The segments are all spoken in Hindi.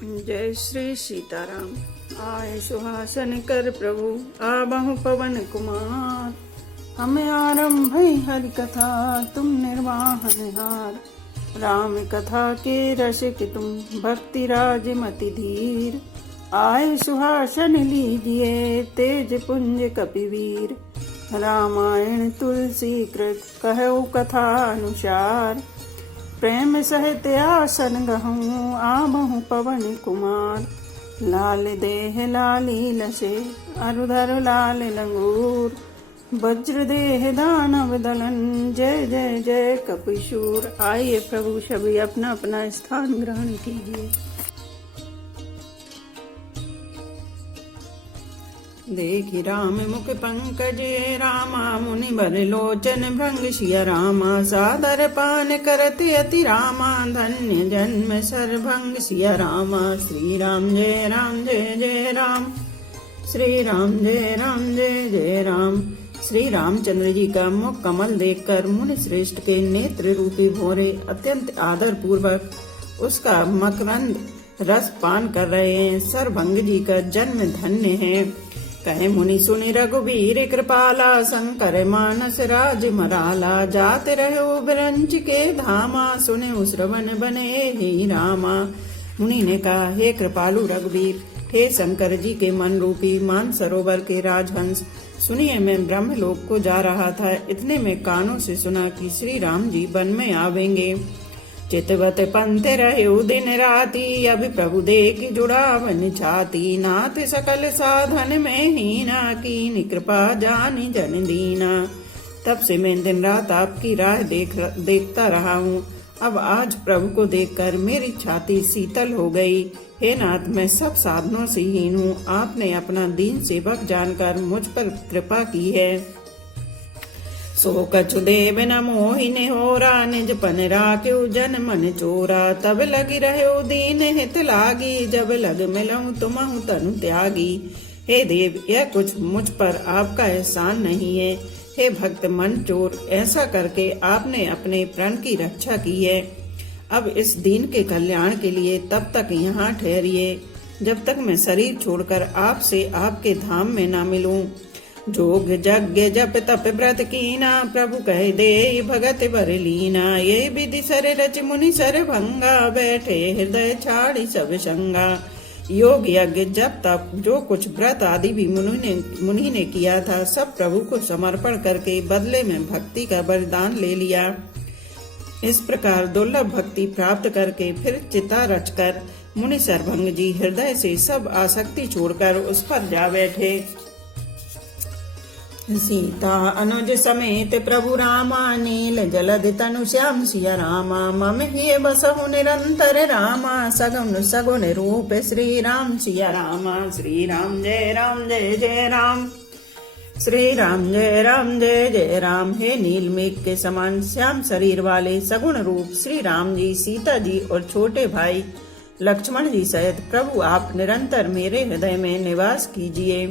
जय श्री सीताराम। आए सुहासन कर प्रभु आबहु पवन कुमार। हमें आरंभ हरि कथा तुम निर्वाहन हार। राम कथा के रसिक तुम भक्ति राज मति धीर। आए सुहासन लीजिए तेज पुंज कपिवीर। रामायण तुलसी कृत कहु कथा अनुसार। प्रेम सहित आसन गहूँ आबहु पवन कुमार। लाल देह लाली लसे अरुधर लाल लंगूर। वज्र देह दानव दलन जय जय जय कपिशूर। आइए प्रभु सभी अपना अपना स्थान ग्रहण कीजिए। देखि राम मुख पंकज रामा मुनि बर लोचन भृंग सिया रामा। सादर पान करत अति रामा धन्य जन्म सरभंग सिया रामा। श्री राम जय राम जय जय राम। श्री राम जय राम जय जय राम। श्री रामचंद्र जी का मुख कमल देखकर मुनि श्रेष्ठ के नेत्र रूपी भोरे अत्यंत आदर पूर्वक उसका मकरंद रस पान कर रहे हैं। सरभंग जी का जन्म धन्य है। कहे मुनि सुनि रघुबीर कृपाला। शंकर मानस राज मराला। जात रहो बिरंच के धामा। सुने श्रवण बने ही रामा। मुनि ने कहा, हे कृपालु रघुबीर, हे शंकर जी के मन रूपी मान सरोवर के राजहंस, सुनिए मैं ब्रह्मलोक को जा रहा था। इतने में कानों से सुना कि श्री राम जी वन में आवेंगे। चितवत पंथ रहो दिन राती। अभी प्रभु देख जुड़ावन छाती। नाथ सकल साधन में हीना। कीन कृपा जानी जन दीना। तब से मैं दिन रात आपकी राह देखता रहा हूँ। अब आज प्रभु को देखकर मेरी छाती शीतल हो गई। हे नाथ, मैं सब साधनों से हीन हूँ। आपने अपना दीन सेवक जानकर मुझ पर कृपा की है। सो कछु देव न मोहिने होरा। निज पन राख्यो जन मन चोरा। तब लगी रहो दीन हित लागी। जब लग मिलऊं तुमहु तनु त्यागी। हे देव, यह कुछ मुझ पर आपका एहसान नहीं है। हे भक्त मन चोर, ऐसा करके आपने अपने प्राण की रक्षा की है। अब इस दीन के कल्याण के लिए तब तक यहाँ ठहरिए जब तक मैं शरीर छोड़कर आपसे आपके धाम में न मिलूं। जोग यज्ञ जप तप व्रत कीना। प्रभु कहे दे भगत बर लीना। ये विधि सर रच मुनि सर भंगा। बैठे हृदय छाड़ी सब संगा। योग यज्ञ जप तप जो कुछ व्रत आदि भी मुनि ने किया था, सब प्रभु को समर्पण करके बदले में भक्ति का वरदान ले लिया। इस प्रकार दुर्लभ भक्ति प्राप्त करके फिर चिता रचकर मुनि सरभंग जी हृदय से सब आसक्ति छोड़कर उस पर जा बैठे। सीता अनुज समेत प्रभु रामा। नील जलद तनु श्याम सिया रामा। मम हिय बसहु निरंतर रामा। सगुन सगुन रूप श्री राम सिया रामा। श्री राम जय राम जय जय राम। श्री राम जय राम जय जय राम। हे नील मेघ के समान श्याम शरीर वाले सगुण रूप श्री राम जी, सीता जी और छोटे भाई लक्ष्मण जी सहित प्रभु आप निरंतर मेरे हृदय में निवास कीजिए।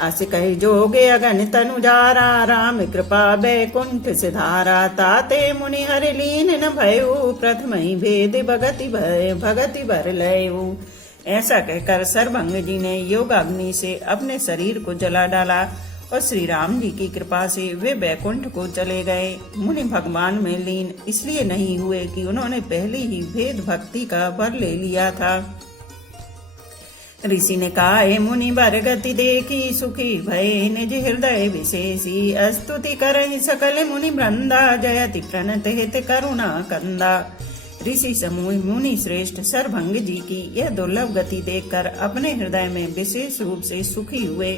अस कहि जोगे अगन तनु जारा। राम कृपा बैकुंठ सिधारा। ताते मुनि हरि लीन न भयउ। प्रथम ही भेद भगति भर लयउ। ऐसा कहकर सरभंग जी ने योगाग्नि से अपने शरीर को जला डाला और श्री राम जी की कृपा से वे बैकुंठ को चले गए। मुनि भगवान में लीन इसलिए नहीं हुए कि उन्होंने पहले ही भेद भक्ति का वर ले लिया था। ऋषि ने कहा, हे मुनि बर गति देखी सुखी भय निज हृदय विशेषी। स्तुति करहि सकल मुनि वृंदा। जयति प्रणत हित करुणा कंदा। ऋषि समूह मुनि श्रेष्ठ सरभंग जी की यह दुर्लभ गति देखकर अपने हृदय में विशेष रूप से सुखी हुए।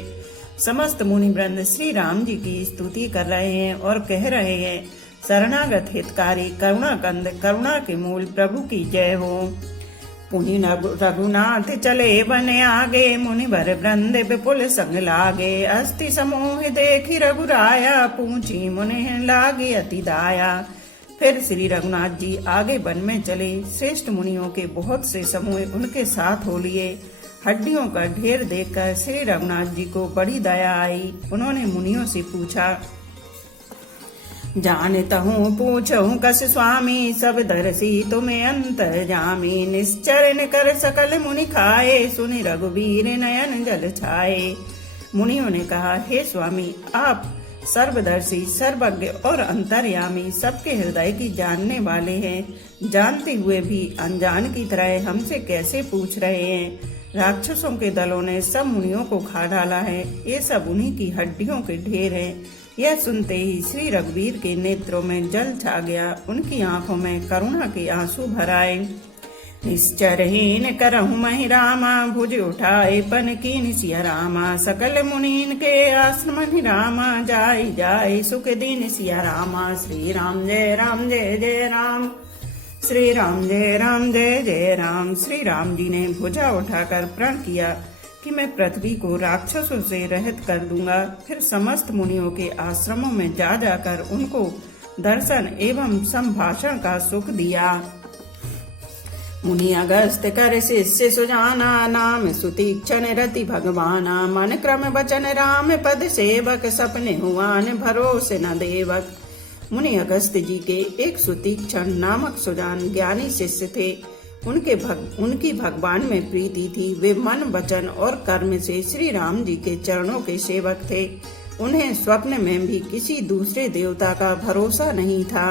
समस्त मुनि वृंद श्री राम जी की स्तुति कर रहे हैं और कह रहे हैं, शरणागत हितकारी करुणा कंद करुणा के मूल प्रभु की जय हो। पुनि रघुनाथ चले बने आगे। मुनि भर वृंद विपुल संग लागे। अस्थि समूह देखी रघुराया। पूछी मुनि लागे अति दाया। फिर श्री रघुनाथ जी आगे वन में चले। श्रेष्ठ मुनियों के बहुत से समूह उनके साथ हो लिए। हड्डियों का ढेर देखकर श्री रघुनाथ जी को बड़ी दया आई। उन्होंने मुनियों से पूछा, जानता हूँ पूछूं कस स्वामी, सब दर्शी तुम्हें अंतर्यामी। निश्चरण कर सकल मुनि खाए, सुनि रघुबीर नयन जल छाए। मुनियों ने कहा, हे स्वामी, आप सर्वदर्शी, सर्वज्ञ और अंतर्यामी, सबके हृदय की जानने वाले हैं। जानते हुए भी अनजान की तरह हमसे कैसे पूछ रहे हैं? राक्षसों के दलों ने सब मुनियों को खा डाला है, ये सब उन्हीं की हड्डियों के ढेर हैं। यह सुनते ही श्री रघुवीर के नेत्रों में जल छा गया, उनकी आंखों में करुणा के आंसू भर आए। निश्चरहीन करहु महि रामा, भुज उठाए पन कीन सिया रामा। सकल मुनीन के आश्रम रामा, जाय जाय सुख दीन सिया रामा। श्री राम जय राम जय जय राम, श्री राम जय राम जय जय राम। श्री राम जी ने भुजा उठाकर प्रण किया कि मैं पृथ्वी को राक्षसों से रहित कर दूंगा। फिर समस्त मुनियों के आश्रमों में जा जाकर उनको दर्शन एवं संभाषण का सुख दिया। मुनि अगस्त कर शिष्य सुजाना, नाम सुतीक्षण रति भगवाना। मन क्रम वचन राम पद सेवक, सपने हुआन भरोसे न देवक। मुनि अगस्त जी के एक सुतीक्षण नामक सुजान ज्ञानी शिष्य थे। उनकी भगवान में प्रीति थी। वे मन वचन और कर्म से श्री राम जी के चरणों के सेवक थे। उन्हें स्वप्न में भी किसी दूसरे देवता का भरोसा नहीं था।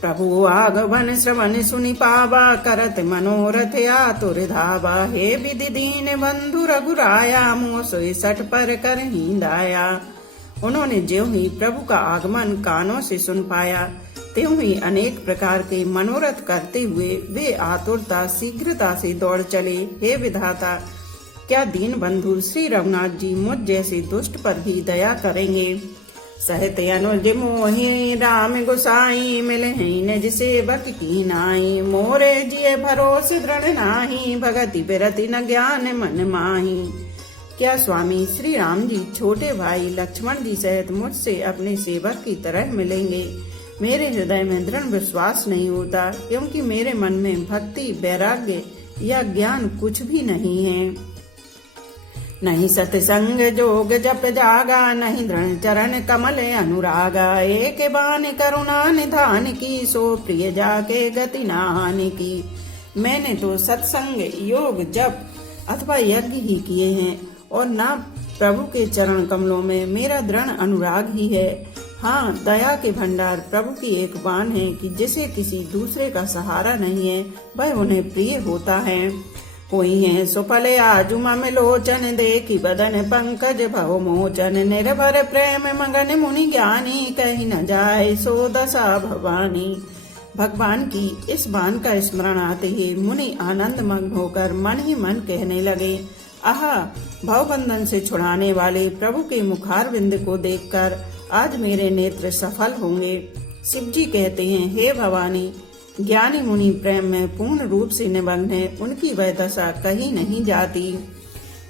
प्रभु आगमन श्रवण सुनि पावा, करत मनोरथ आतुर धावा। हे विधि दीन बंधु रघुराया, मोह सोई सठ पर कर दाया। उन्होंने ज्यों ही प्रभु का आगमन कानों से सुन पाया, त्यों ही अनेक प्रकार के मनोरथ करते हुए वे आतुरता शीघ्रता से दौड़ चले। हे विधाता, क्या दीन बंधु श्री रघुनाथ जी मुझ जैसे दुष्ट पर भी दया करेंगे? सहत अनुज मोहि राम गोसाई, मिलहि निज सेवक की नाई। मोरे जिय भरोसे दृढ़ नाही, भगति बिरति न ज्ञान मन माही। क्या स्वामी श्री राम जी छोटे भाई लक्ष्मण जी सहित मुझसे अपने सेवक की तरह मिलेंगे? मेरे हृदय में दृढ़ विश्वास नहीं होता, क्योंकि मेरे मन में भक्ति, वैराग्य या ज्ञान कुछ भी नहीं है। नहीं सत्संग जोग जप जागा, नहीं दृढ़ चरण कमल अनुरागा। एक बान करुणा निधान की, सो प्रिय जाके गति नाहानि की। मैंने तो सत्संग, योग, जप अथवा यज्ञ ही किए हैं, और ना प्रभु के चरण कमलों में मेरा दृढ़ अनुराग ही है। हाँ, दया के भंडार प्रभु की एक बान है कि जिसे किसी दूसरे का सहारा नहीं है, वह उन्हें प्रिय होता है। कोई है सुफल आजु मम लोचन, देखी बदन पंकज भव मोचन। निर्भर प्रेम मगन मुनि ज्ञानी, कहीं न जाए सो दशा भवानी। भगवान की इस बान का स्मरण आते ही मुनि आनंद मग्न होकर मन ही मन कहने लगे, आहा, भवबंधन से छुड़ाने वाले प्रभु के मुखारविंद को देखकर आज मेरे नेत्र सफल होंगे। शिव जी कहते हैं, हे भवानी, ज्ञानी मुनि प्रेम में पूर्ण रूप से निमग्न है, उनकी वह दशा कहीं नहीं जाती।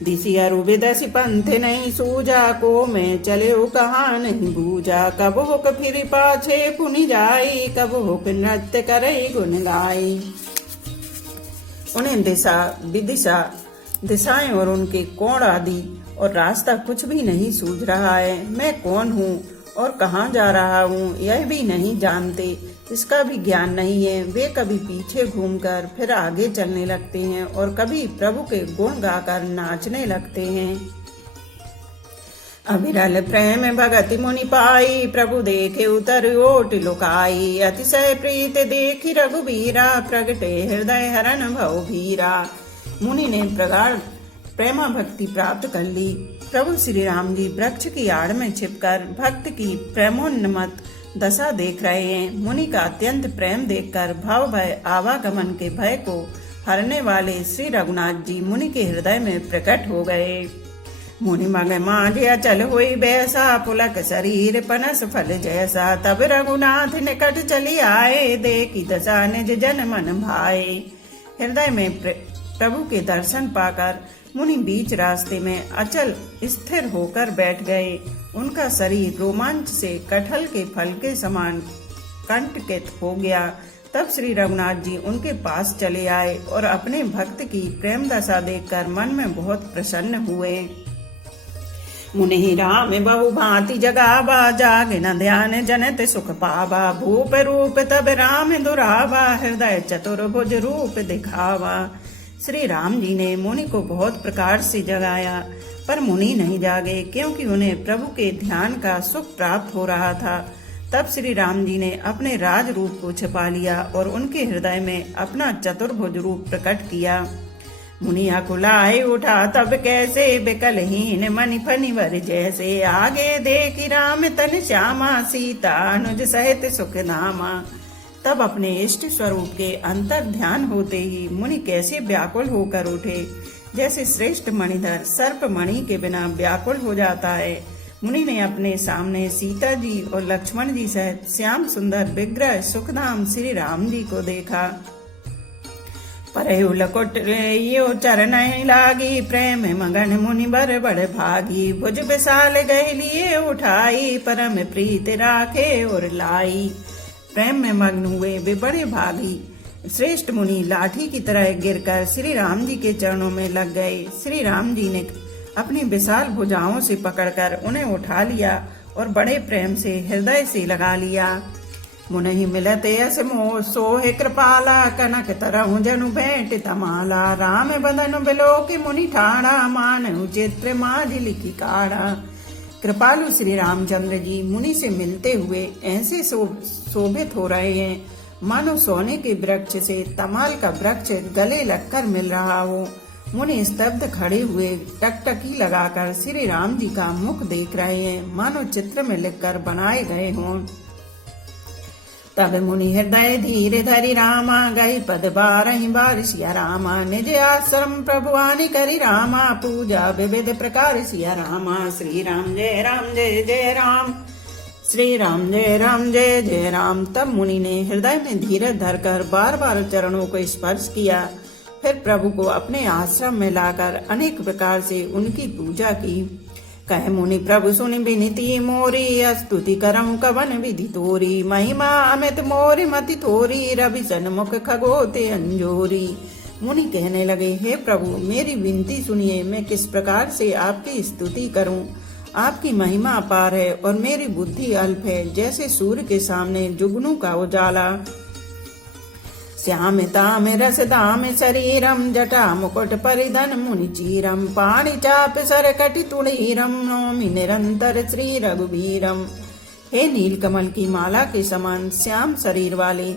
दिसी अरु विदसी पंथ नहीं सूझा, को मैं चले कहाँ नहीं बूझा। कब हुक फिर पाछे पुनि जाई, कब हुक नृत्य करे गुन गाई। उन्हें दिशा, विदिशा, दिशाएं और उनके कोण आदि और रास्ता कुछ भी नहीं सूझ रहा है। मैं कौन हूँ और कहाँ जा रहा हूँ यह भी नहीं जानते, इसका भी ज्ञान नहीं है। वे कभी पीछे घूमकर फिर आगे चलने लगते हैं और कभी प्रभु के गुण गाकर नाचने लगते हैं। अविरल प्रेम भगति मुनि पाई, प्रभु देखे उतर ओट लुकाई। अतिशय प्रीत देखी रघुबीरा, प्रगटे हृदय हरन भव भीरा। मुनि ने प्रगाढ़ प्रेमा भक्ति प्राप्त कर ली। प्रभु श्री राम जी वृक्ष की आड़ में छिपकर भक्त की प्रेमोन्मत्त दशा देख रहे हैं। मुनि का अत्यंत प्रेम देखकर भाव भय आवागमन के भय को हरने वाले श्री रघुनाथ जी मुनि के हृदय में प्रकट हो गए। मुनि मग मांझ अचल हुई बैसा, पुलक शरीर पनस फल जैसा। तब रघुनाथ निकट चली आए, देखी दशा निज जन मन भाए। हृदय में प्रभु के दर्शन पाकर मुनि बीच रास्ते में अचल स्थिर होकर बैठ गए। उनका शरीर रोमांच से कटहल के फल के समान कंटकित हो गया। तब श्री रघुनाथ जी उनके पास चले आए और अपने भक्त की प्रेम दशा देखकर मन में बहुत प्रसन्न हुए। मुनि राम बहु भांति जगावा, जागे न ध्यान जनत सुख पावा। भूप रूप तब राम दुरावा, हृदय चतुर्भुज रूप दिखावा। श्री राम जी ने मुनि को बहुत प्रकार से जगाया, पर मुनि नहीं जागे, क्योंकि उन्हें प्रभु के ध्यान का सुख प्राप्त हो रहा था। तब श्री राम जी ने अपने राज रूप को छिपा लिया और उनके हृदय में अपना चतुर्भुज रूप प्रकट किया। मुनि अकुलाए उठा तब कैसे, बिकलहीन मनि फनिवर जैसे। आगे देखी राम तन श्यामा, सीता अनुज सहित सुख धामा। तब अपने इष्ट स्वरूप के अंतर ध्यान होते ही मुनि कैसे व्याकुल होकर उठे, जैसे श्रेष्ठ मणिधर सर्प मणि के बिना व्याकुल हो जाता है। मुनि ने अपने सामने सीता जी और लक्ष्मण जी सहित श्याम सुंदर विग्रह सुखधाम श्री राम जी को देखा। परयु लकुट यो चरण लागी, प्रेम मगन मुनि बर बड़ भागी। भुज विशाल गए लिए उठाई, परम प्रीत राखे और लाई। प्रेम में मग्न हुए वे बड़े भागी श्रेष्ठ मुनि लाठी की तरह गिरकर श्री राम जी के चरणों में लग गए। श्री राम जी ने अपनी विशाल भुजाओं से पकड़कर उन्हें उठा लिया और बड़े प्रेम से हृदय से लगा लिया। मुनि मिलते यस मोह सोहे कृपाला, कनक तरहु जनु भेंट तमाला। राम बदन बिलोक मुनि ठाड़ा, मानहु चित्र माझ लिखी काढ़ा। कृपालु श्री रामचंद्र जी मुनि से मिलते हुए ऐसे शोभित हो रहे हैं, मानो सोने के वृक्ष से तमाल का वृक्ष गले लगकर मिल रहा हो। मुनि स्तब्ध खड़े हुए टकटकी लगाकर श्री राम जी का मुख देख रहे हैं, मानो चित्र में लिखकर बनाए गए हों। तब मुनि हृदय धीरे धरि रामा, गई पद बारहि बार सिया रामा। निज आश्रम प्रभु आनि करि रामा, पूजा विविध प्रकार सिया रामा। श्री राम जय राम जय जय राम, श्री राम जय राम जय जय राम। तब मुनि ने हृदय में धीरज धरकर बार बार चरणों को स्पर्श किया, फिर प्रभु को अपने आश्रम में लाकर अनेक प्रकार से उनकी पूजा की। कहे मुनि प्रभु सुनि विनीति मोरी, स्तुति करऊं कवन विधि तोरी। महिमा अमित मोरी मति थोरी, रवि सन्मुख खगोते अंजोरी। मुनि कहने लगे, हे प्रभु मेरी विनती सुनिए, मैं किस प्रकार से आपकी स्तुति करूं। आपकी महिमा अपार है और मेरी बुद्धि अल्प है, जैसे सूर्य के सामने जुगनू का उजाला। श्याम ताम रस दाम शरीरम, जटा मुकुट परिधन मुनि चीरम। पाणि चाप सर कटि तुणीरम, नौमि निरंतर श्री रघुबीरम। हे नीलकमल की माला के समान श्याम शरीर वाले,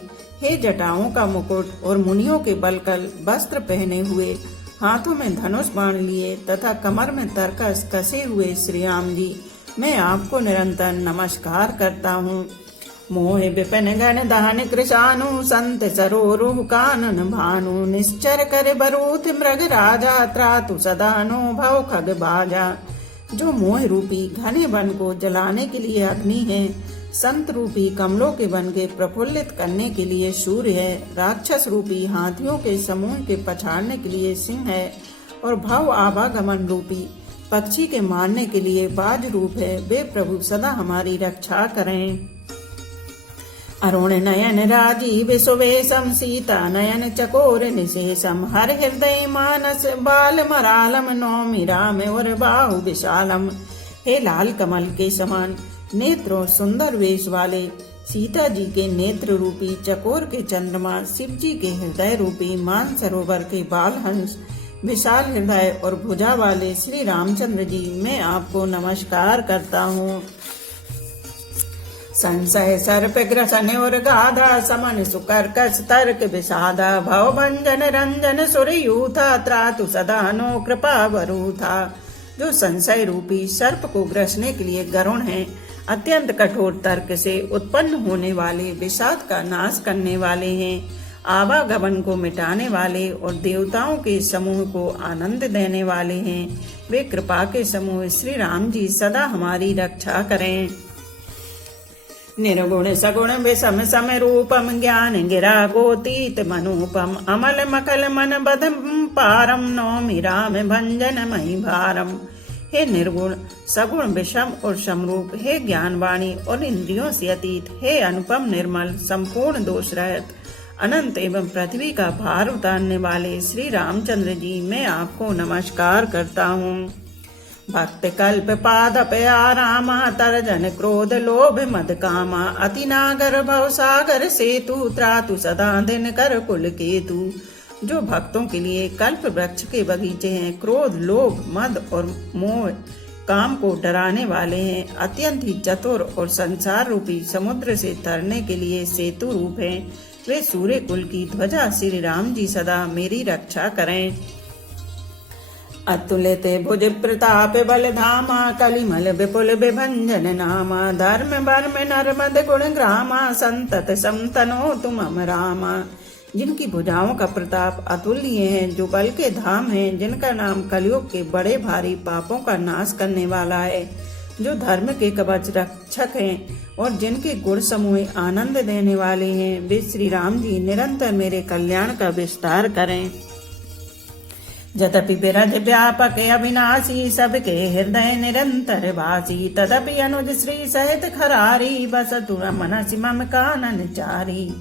हे जटाओं का मुकुट और मुनियों के बलकल वस्त्र पहने हुए, हाथों में धनुष बाण लिए तथा कमर में तरकस कसे हुए श्री राम जी, मैं आपको निरंतर नमस्कार करता हूँ। मोहि विपिन गण दहन कृशानु, संत सरोरुह कानन भानु। निश्चर कर बरूथ मृग राजा, त्रातु सदा नो भव खग बाजा। जो मोह रूपी घने वन को जलाने के लिए अग्नि है, संत रूपी कमलों के वन के प्रफुल्लित करने के लिए सूर्य है, राक्षस रूपी हाथियों के समूह के पछाड़ने के लिए सिंह है, और भव आवागमन रूपी पक्षी के मारने के लिए बाज रूप है, वे प्रभु सदा हमारी रक्षा करें। अरुण नयन राजीव सुवेशम, सीता नयन चकोर निशेषम। हर हृदय मानस बाल मरालम, नौमि राम और बाहु विशालम। हे लाल कमल के समान नेत्र और सुंदर वेश वाले, सीता जी के नेत्र रूपी चकोर के चंद्रमा, शिव जी के हृदय रूपी मान सरोवर के बाल हंस, विशाल हृदय और भुजा वाले श्री रामचंद्र जी, मैं आपको नमस्कार करता हूँ। संशय सर्प ग्रसन और गाधा, समन सुकर्कश तर्क विषादा। भव भंजन रंजन सुरयूथा, त्रातु सदा नो कृपा वरूथा। जो संशय रूपी सर्प को ग्रसने के लिए गरुण है, अत्यंत कठोर तर्क से उत्पन्न होने वाले विषाद का नाश करने वाले हैं, आवागमन को मिटाने वाले और देवताओं के समूह को आनंद देने वाले हैं, वे कृपा के समूह श्री राम जी सदा हमारी रक्षा करें। निर्गुण सगुण विषम सम रूपम, ज्ञान गिरा गोतीत मनूपम। अमल मकल मन बधम पारम, नौमि राम भंजन मही भारम। हे निर्गुण सगुण विषम और समरूप, हे ज्ञानवाणी और इंद्रियों से अतीत, हे अनुपम निर्मल संपूर्ण दोष रहित, अनंत एवं पृथ्वी का भार उतारने वाले श्री रामचंद्र जी, मैं आपको नमस्कार करता हूँ। भक्त कल्प पादप आरामा तरजन क्रोध लोभ मद कामा अति नागर भव सागर सेतु त्रातु सदा दिन कर कुल केतु। जो भक्तों के लिए कल्प वृक्ष के बगीचे हैं, क्रोध लोभ मद और मोह काम को डराने वाले हैं, अत्यंत ही चतुर और संसार रूपी समुद्र से तरने के लिए सेतु रूप हैं, वे सूर्य कुल की ध्वजा श्री राम जी सदा मेरी रक्षा करें। अतुलित भुज प्रताप बल धामा कलिमल विपुल विभंजन नामा धर्म वर्म नर्मद गुण ग्रामा संतत समतनो तुम रामा। जिनकी भुजाओं का प्रताप अतुल्य है, जो बल के धाम हैं, जिनका नाम कलयुग के बड़े भारी पापों का नाश करने वाला है, जो धर्म के कवच रक्षक हैं और जिनके गुण समूह आनंद देने वाले हैं, वे श्री राम जी निरंतर मेरे कल्याण का विस्तार करें। जतपि बिरज व्यापक अविनाशी सबके हृदय निरंतर वासी तदपि अनुज श्री सहित खरारी बसतु मनसि मम कानन चारी।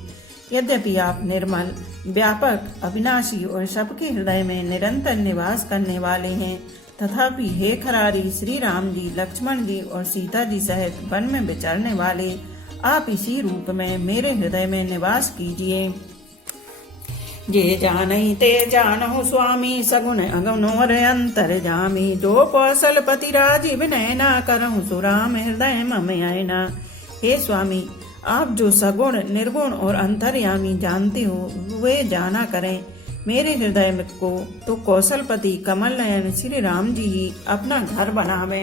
यद्यपि आप निर्मल व्यापक अविनाशी और सबके हृदय में निरंतर निवास करने वाले हैं, तथापि हे खरारी श्री राम जी, लक्ष्मण जी और सीता जी सहित वन में विचरने वाले आप इसी रूप में मेरे हृदय में निवास कीजिए। जे जानहि ते जानहु स्वामी सगुण अगुणोर अंतर जामी जो कौशलपति राजीव नैना करहु सुराम हृदय मम आयना। हे स्वामी, आप जो सगुण निर्गुण और अंतर्यामी जानते हो वे जाना करें। मेरे हृदय को तो कौशलपति कमल नयन श्री राम जी ही अपना घर बनावे।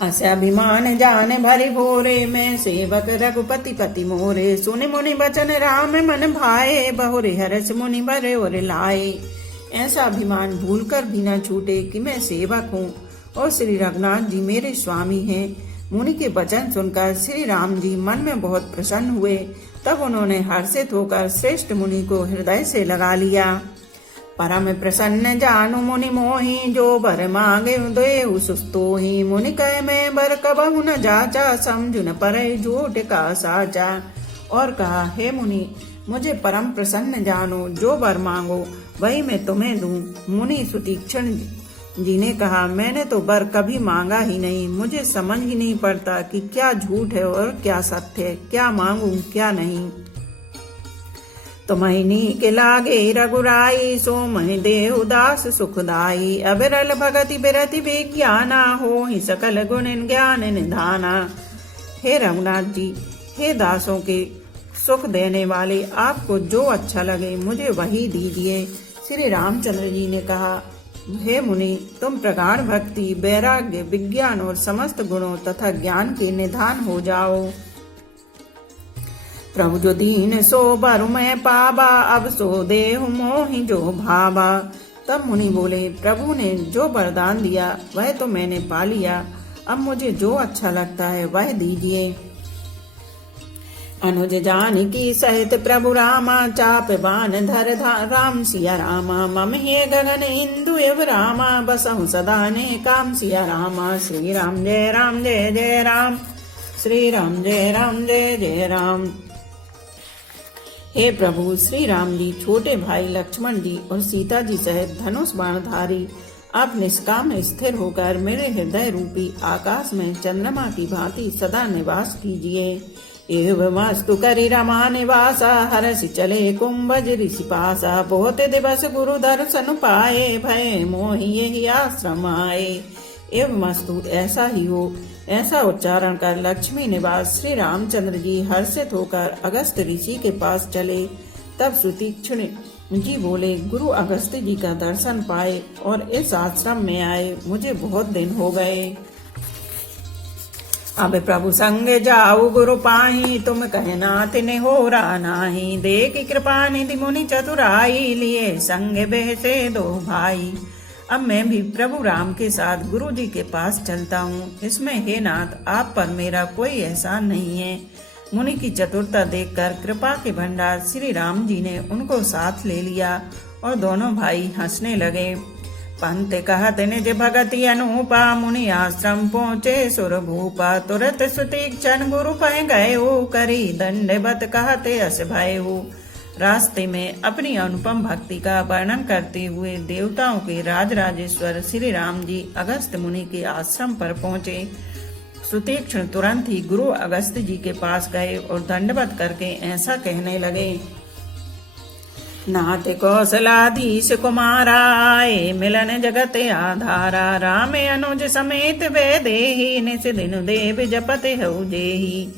अभिमान जान भरि भोरे मैं सेवक रघुपति पति मोरे सुनि मुनि बचन राम मन भाए बहुरे हरस मुनि भरे और लाए। ऐसा अभिमान भूलकर भी न छूटे कि मैं सेवक हूँ और श्री रघुनाथ जी मेरे स्वामी हैं। मुनि के वचन सुनकर श्री राम जी मन में बहुत प्रसन्न हुए। तब उन्होंने हर्षित होकर श्रेष्ठ मुनि को हृदय से लगा लिया। परम प्रसन्न जानु मुनि मोहि जो बर मांगे देहु सुस्तोहि। मुनि कहे मैं बर कबहु न जाचा समझु न परे झूठ का साचा। और कहा, हे मुनि, मुझे परम प्रसन्न जानो, जो बर मांगो वही मैं तुम्हें दूं। मुनि सुतीक्ष्ण जी ने कहा, मैंने तो बर कभी मांगा ही नहीं, मुझे समझ ही नहीं पड़ता कि क्या झूठ है और क्या सत्य है, क्या मांगू क्या नहीं। तुम्हनी के लागे रघुराई सो महि देहु दास सुखदाई। अबिरल भगति बिरति विज्ञाना हो ही सकल गुण ज्ञान निधाना। हे रघुनाथ जी, हे दासों के सुख देने वाले, आपको जो अच्छा लगे मुझे वही दीजिए। श्री रामचंद्र जी ने कहा, हे मुनि, तुम प्रगाढ़ भक्ति वैराग्य विज्ञान और समस्त गुणों तथा ज्ञान के निधान हो जाओ। प्रभु जो दीन सो बर मैं पाबा अब सो देहु मोहि जो भाबा। तब मुनि बोले, प्रभु ने जो वरदान दिया वह तो मैंने पा लिया, अब मुझे जो अच्छा लगता है वह दीजिए। अनुज जानकी सहित प्रभु रामा चाप बान धर राम सिया रामा। मम हे गगन इंदु एव रामा बसहु सदा ने काम सिया रामा। श्री राम जय राम जय जय राम, श्री राम जय राम जय जय राम। हे प्रभु, श्री राम जी, छोटे भाई लक्ष्मण जी और सीता जी सहित धनुष बाणधारी आप निष्काम स्थिर होकर मेरे हृदय रूपी आकाश में चंद्रमा की भांति सदा निवास कीजिए। एवमस्तु करि रमा निवासा हरसि चले कुंभज ऋषि पासा। बहुत दिवस गुरु दर्शन पाए भय मोहि यही आश्रम आए। एवमस्तु ऐसा ही हो, ऐसा उच्चारण कर लक्ष्मी निवास श्री रामचंद्र जी हर्षित होकर अगस्त ऋषि के पास चले। तब सुतीक्ष्ण जी बोले, गुरु अगस्त जी का दर्शन पाए और इस आश्रम में आए मुझे बहुत दिन हो गए। अब प्रभु संग जाऊ गुरु पाही तुम कहना तिने हो रहा नाही। देख कृपा निधि मुनि चतुराई लिए संग बहसे दो भाई। अब मैं भी प्रभु राम के साथ गुरु जी के पास चलता हूँ। इसमें हे नाथ, आप पर मेरा कोई एहसान नहीं है। मुनि की चतुरता देखकर कृपा के भंडार श्री राम जी ने उनको साथ ले लिया और दोनों भाई हंसने लगे। पंत कहत निज भगति अनूपा मुनि आश्रम पहुँचे सुर भूपा। तुरत सुतीक्षण गुरु पै गए हो करी दंडवत कहते अस भय हो। रास्ते में अपनी अनुपम भक्ति का वर्णन करते हुए देवताओं के राजराजेश्वर श्री राम जी अगस्त मुनि के आश्रम पर पहुँचे। सुतीक्ष्ण तुरंत ही गुरु अगस्त जी के पास गए और दंडवत करके ऐसा कहने लगे। नाथ कौशलाधीश कुमाराए मिलन जगत आधारा, राम अनुज समेत वैदेही निस दिन देव जपते हऊ जेही।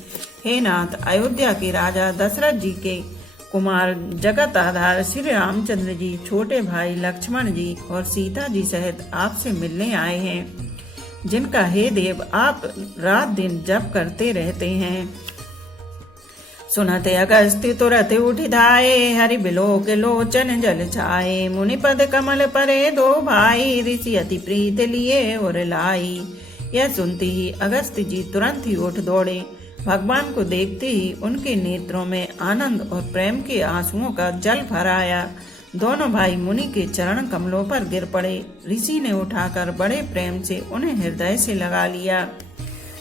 हे नाथ, अयोध्या के राजा दशरथ जी के कुमार जगत आधार श्री रामचंद्र जी छोटे भाई लक्ष्मण जी और सीता जी सहित आपसे मिलने आए हैं, जिनका हे देव आप रात दिन जप करते रहते हैं। सुनते अगस्त्य तुरत उठि धाये, हरि बिलोक लोचन जल छाये। मुनिपद कमल परे दो भाई, ऋषि अति प्रीत लिए और लाई। यह सुनते ही अगस्त्य जी तुरंत ही उठ दौड़े। भगवान को देखते ही उनके नेत्रों में आनंद और प्रेम के आंसुओं का जल भर आया। दोनों भाई मुनि के चरण कमलों पर गिर पड़े। ऋषि ने उठाकर बड़े प्रेम से उन्हें हृदय से लगा लिया।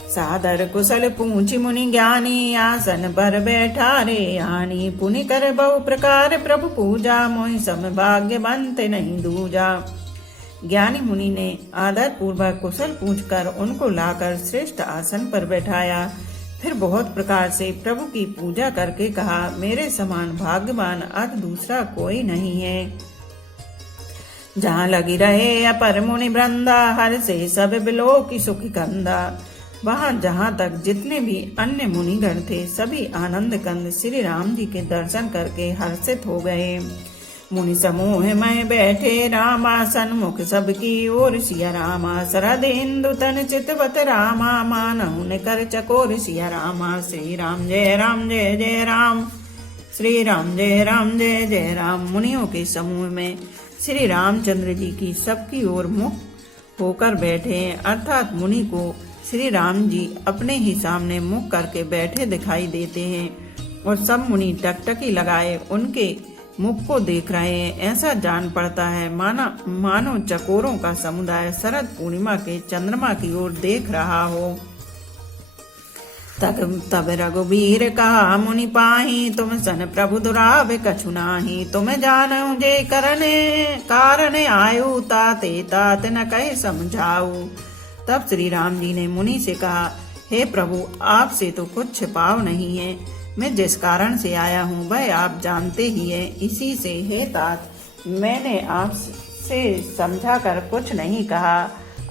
सादर कुशल पूछ मुनि ज्ञानी, आसन पर बैठा रे आनी। पुनि कर बहु प्रकार प्रभु पूजा, मोहि सम भाग्यवंत नहीं दूजा। ज्ञानी मुनि ने आदर पूर्वक कुशल पूछकर उनको लाकर श्रेष्ठ आसन पर बैठाया। फिर बहुत प्रकार से प्रभु की पूजा करके कहा, मेरे समान भाग्यवान आज दूसरा कोई नहीं है। जहाँ लगी रहे अपर मुनि वृंदा, हर से सब बिलो की सुख कंदा। वहाँ जहाँ तक जितने भी अन्य मुनिगण थे, सभी आनंद कंद श्री राम जी के दर्शन करके हर्षित हो गए। मुनि समूह में बैठे रामा, सन्मुख सबकी ओर सिया रामा। सरद इंदु तन चितवत रामा, मानहु ने कर चकोर सिया रामा। श्री राम जय जय राम, श्री राम जय जय राम। मुनियों के समूह में श्री रामचंद्र जी की सबकी ओर मुख होकर बैठे हैं, अर्थात मुनि को श्री राम जी अपने ही सामने मुख करके बैठे दिखाई देते हैं और सब मुनि टकटकी लगाए उनके मुख को देख रहे हैं। ऐसा जान पड़ता है मानो चकोरों का समुदाय शरद पूर्णिमा के चंद्रमा की ओर देख रहा हो। तब रघुबीर कहा मुनि पाही, तुम सन प्रभु दुरावे कछु नाही। तुम जानऊ जे कारण आयु, ताते तात न कहे समझाऊ। तब श्री राम जी ने मुनि से कहा, हे प्रभु, आपसे तो कुछ छिपाव नहीं है। मैं जिस कारण से आया हूँ वह आप जानते ही है। इसी से हे तात, मैंने आपसे समझा कर कुछ नहीं कहा।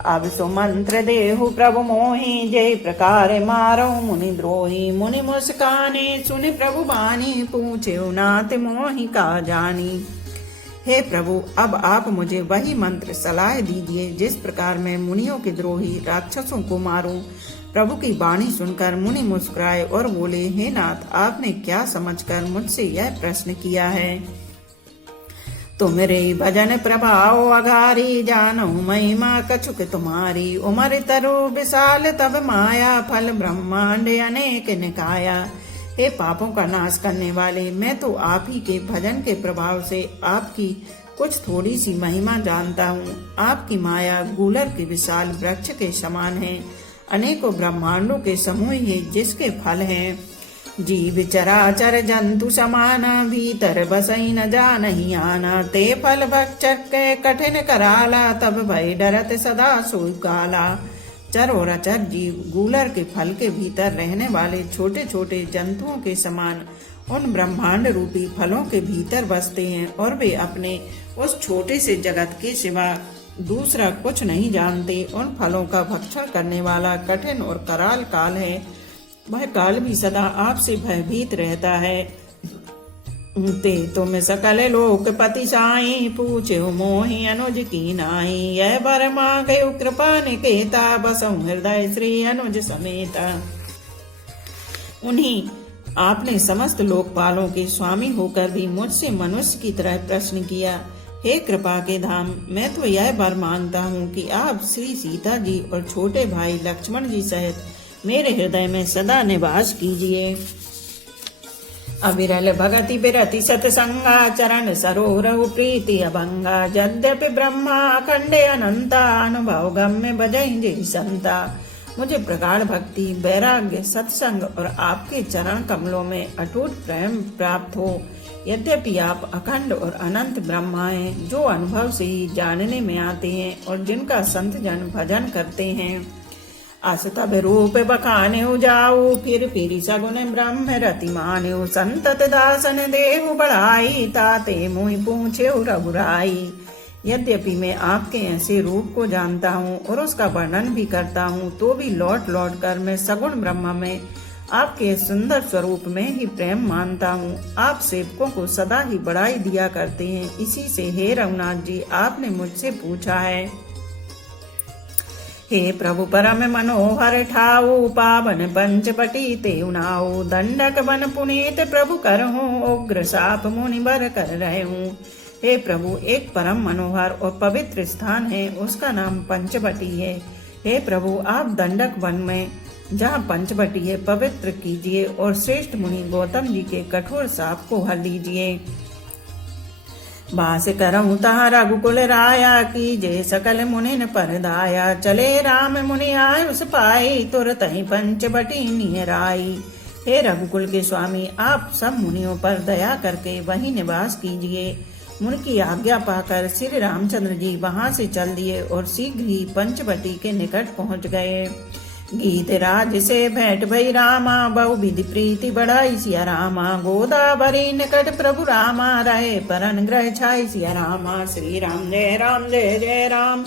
अब सुमंत्र देहु प्रभु मोहि, जय प्रकार मारो मुनि द्रोही। मुनि मुस्काने सुनि प्रभु बानी, पूछे नाथ मोहि का जानी। हे प्रभु, अब आप मुझे वही मंत्र सलाह दीजिए जिस प्रकार मैं मुनियों के द्रोही राक्षसों को मारूं। प्रभु की वाणी सुनकर मुनि मुस्कुराए और बोले, हे नाथ, आपने क्या समझकर मुझसे यह प्रश्न किया है? तुमरे भजन प्रभाव अघारी, जानो महिमा कछुक तुम्हारी। उमर तरु विशाल तब माया, फल ब्रह्मांड अनेक निकाया। हे पापों का नाश करने वाले, मैं तो आप ही के भजन के प्रभाव से आपकी कुछ थोड़ी सी महिमा जानता हूँ। आपकी माया गूलर के विशाल वृक्ष के समान है, अनेकों ब्रह्मांडों के समूह है जिसके फल हैं। जीव चराचर जंतु समाना, भीतर बसई न जा नहीं आना। ते फल भक्षक के कठिन कराला, तब भय डरत सदा सोई काला। चर और अचर जीव गूलर के फल के भीतर रहने वाले छोटे छोटे जंतुओं के समान उन ब्रह्मांड रूपी फलों के भीतर बसते हैं और वे अपने उस छोटे से जगत के सिवा दूसरा कुछ नहीं जानते। उन फलों का भक्षण करने वाला कठिन और कराल काल है, वह काल भी सदा आपसे भयभीत रहता है। ते तुम सकल लोकपति साई, पूछे मोहि अनुज की नाई। यह बर मांगे कृपा निकेता, बसऊं हृदय श्री अनुज समेता। उन्हीं आपने समस्त लोकपालों के स्वामी होकर भी मुझसे मनुष्य की तरह प्रश्न किया। हे कृपा के धाम, मैं तो यह वर मांगता हूँ कि आप श्री सीता जी और छोटे भाई लक्ष्मण जी सहित मेरे हृदय में सदा निवास कीजिए। अविरल भगति बिरति सतसंगा, चरण सरोरहु प्रीति अभंगा। यद्यपि ब्रह्मा अखंडे अनंता, अनुभव गम्य बजई जय संता। मुझे प्रगाढ़ भक्ति, वैराग्य, सत्संग और आपके चरण कमलों में अटूट प्रेम प्राप्त हो। यद्यपि आप अखंड और अनंत ब्रह्मा हैं, जो अनुभव से ही जानने में आते हैं और जिनका संत जन भजन करते हैं। अस तब रूप बखाने जाऊ, फिर सगुन ब्रह्म रति मान्यो, संतत दासन देहु बढ़ाई, ताते मुहि पूछे रघुराई। यद्यपि मैं आपके ऐसे रूप को जानता हूँ और उसका वर्णन भी करता हूँ, तो भी लौट लौट कर मैं सगुण ब्रह्म में आपके सुंदर स्वरूप में ही प्रेम मानता हूँ। आप सेवकों को सदा ही बढ़ाई दिया करते हैं। इसी से हे रघुनाथ जी, आपने मुझसे पूछा है, हे प्रभु परम मनोहर ठाऊ, पावन पंचपटी तेउ नाऊ, दंडक बन पुनीत प्रभु करहूँ, उग्र साप मुनि बर कर रहूँ। हे प्रभु, एक परम मनोहर और पवित्र स्थान है, उसका नाम पंचवटी है। हे प्रभु, आप दंडक वन में जहाँ पंचवटी है पवित्र कीजिए और श्रेष्ठ मुनि गौतम जी के कठोर साप को हर लीजिए। बास करऊँ तहाँ रघुकुल राया, कीजे सकल मुनिन परदाया, चले राम मुनि आय उस पाई, तुरत ही पंचवटी निहराई। हे रघुकुल के स्वामी, आप सब मुनियों पर दया करके वहीं निवास कीजिए। मुनि की आज्ञा पाकर श्री रामचंद्र जी वहां से चल दिए और शीघ्र ही पंचवटी के निकट पहुंच गए। गीत राज से भेंट भई रामा, बहु विधि प्रीति बढ़ाई सिया रामा, गोदावरी निकट प्रभु रामा, रहे परन ग्रह छाई सिया रामा। श्री राम जय जय राम,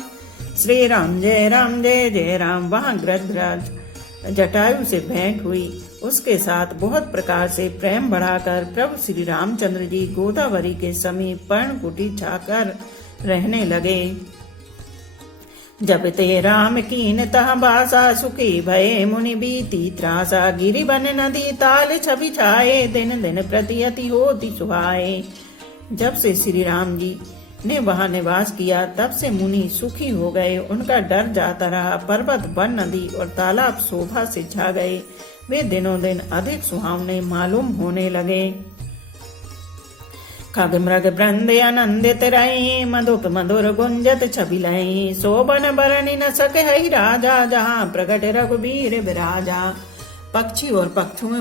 श्री राम जय जय राम। वहाँ गृध्रराज जटायु से भेंट हुई। उसके साथ बहुत प्रकार से प्रेम बढ़ाकर प्रभु श्री रामचंद्र जी गोदावरी के समीप पर्णकुटी छाकर रहने लगे। जब ते राम कीन तह बासा, सुखी भये मुनि बीती त्रासा, गिरि बन नदी ताल छवि छाए, दिन दिन प्रति अति होति सुहाए। जब से श्री राम जी ने वहां निवास किया, तब से मुनि सुखी हो गए। उनका डर जाता रहा। पर्वत, वन, नदी और तालाब शोभा से छा गए। वे दिनों दिन अधिक सुहावने मालूम होने लगे। खग मृग वृंद आनंदित रही, मधुप मधुर गुंजत छवि लही, शोभन बरनि न सके हई राजा, जहाँ प्रकट रघुबीर विराजा। पक्षी और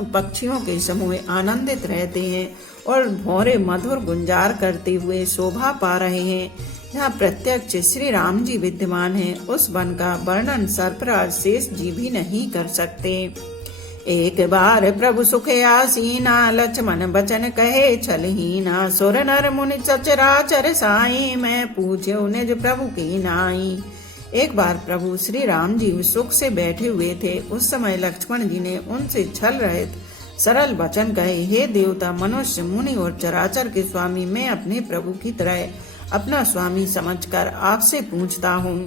पक्षियों के समूह आनंदित रहते हैं और भौरे मधुर गुंजार करते हुए शोभा पा रहे हैं। यहाँ प्रत्यक्ष श्री राम जी विद्यमान हैं। उस वन का वर्णन सर्पराज शेष जी भी नहीं कर सकते। एक बार प्रभु सुखे आसीना, लक्ष्मण बचन कहे छलहीना, सुर नर मुनि सचराचर साई, मैं पूछ्यो निज प्रभु की नाई। एक बार प्रभु श्री राम जी सुख से बैठे हुए थे। उस समय लक्ष्मण जी ने उनसे छल रहित सरल वचन कहे, हे देवता, मनुष्य, मुनि और चराचर के स्वामी, मैं अपने प्रभु की तरह अपना स्वामी समझकर आपसे पूछता हूँ।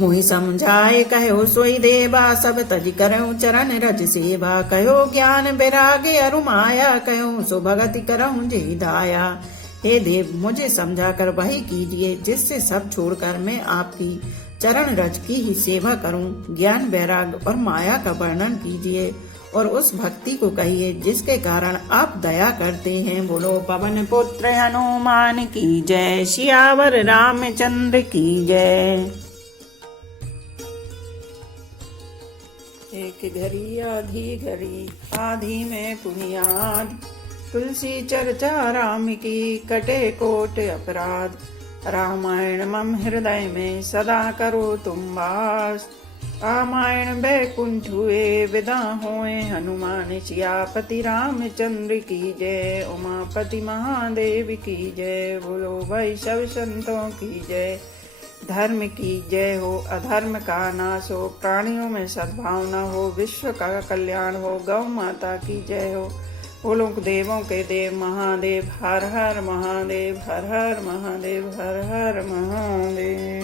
मोहि समझाए कहो सोई देवा, सब तज करऊं चरण रज सेवा, कहो ज्ञान बैराग्य अरु माया, कहो सो भगति करऊं जे दाया। हे देव, मुझे समझाकर वही कीजिए जिससे सब छोड़कर मैं आपकी चरण रज की ही सेवा करूं। ज्ञान, वैराग्य और माया का वर्णन कीजिए और उस भक्ति को कहिए जिसके कारण आप दया करते हैं। बोलो पवन पुत्र हनुमान की जय, सियावर रामचंद्र की जय। एक घड़ी आधी में पुनियाद, तुलसी चर्चा राम की, कटे कोट अपराध। रामायण मम हृदय में सदा करो तुम वास, रामायण बैकुंठ हुए विदा होए हनुमान, सियापति रामचंद्र की जय, उमापति महादेव की जय। बोलो भाई सब संतों की जय। धर्म की जय हो, अधर्म का नाश हो, प्राणियों में सद्भावना हो, विश्व का कल्याण हो, गौ माता की जय हो। बोलो देवों के देव महादेव, हर हर महादेव, हर हर महादेव, हर हर महादेव।